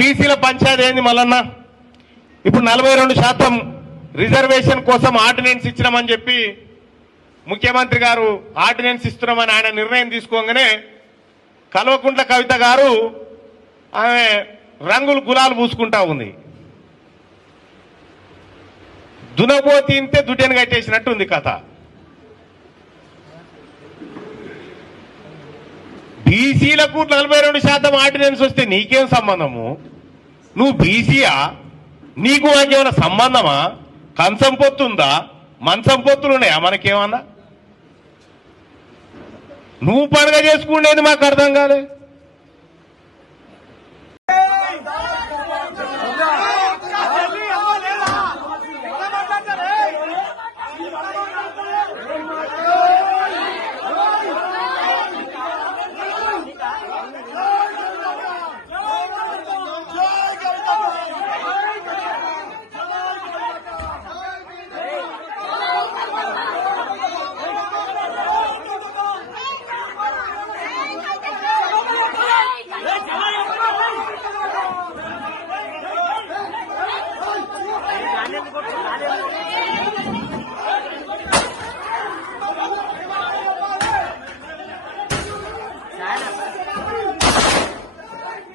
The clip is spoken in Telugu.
బీసీల పంచాయతీ ఏంది మళ్ళన్నా ఇప్పుడు నలభై రెండు శాతం రిజర్వేషన్ కోసం ఆర్డినెన్స్ ఇచ్చినామని చెప్పి ముఖ్యమంత్రి గారు ఆర్డినెన్స్ ఇస్తున్నామని ఆయన నిర్ణయం తీసుకోగానే కల్వకుంట్ల కవిత గారు ఆమె రంగులు గులాలు పూసుకుంటా ఉంది దునబోతి ఇంతే దుడ్డెను కట్టేసినట్టు ఉంది కథ బీసీలకు నలభై రెండు శాతం ఆర్డినెన్స్ వస్తే నీకేం సంబంధము నువ్వు బీసీయా నీకు మాకేమైనా సంబంధమా కంచం పొత్తుందా మంచం పొత్తులు ఉన్నాయా మనకేమన్నా నువ్వు పండుగ చేసుకునేది మాకు అర్థం కాలేదు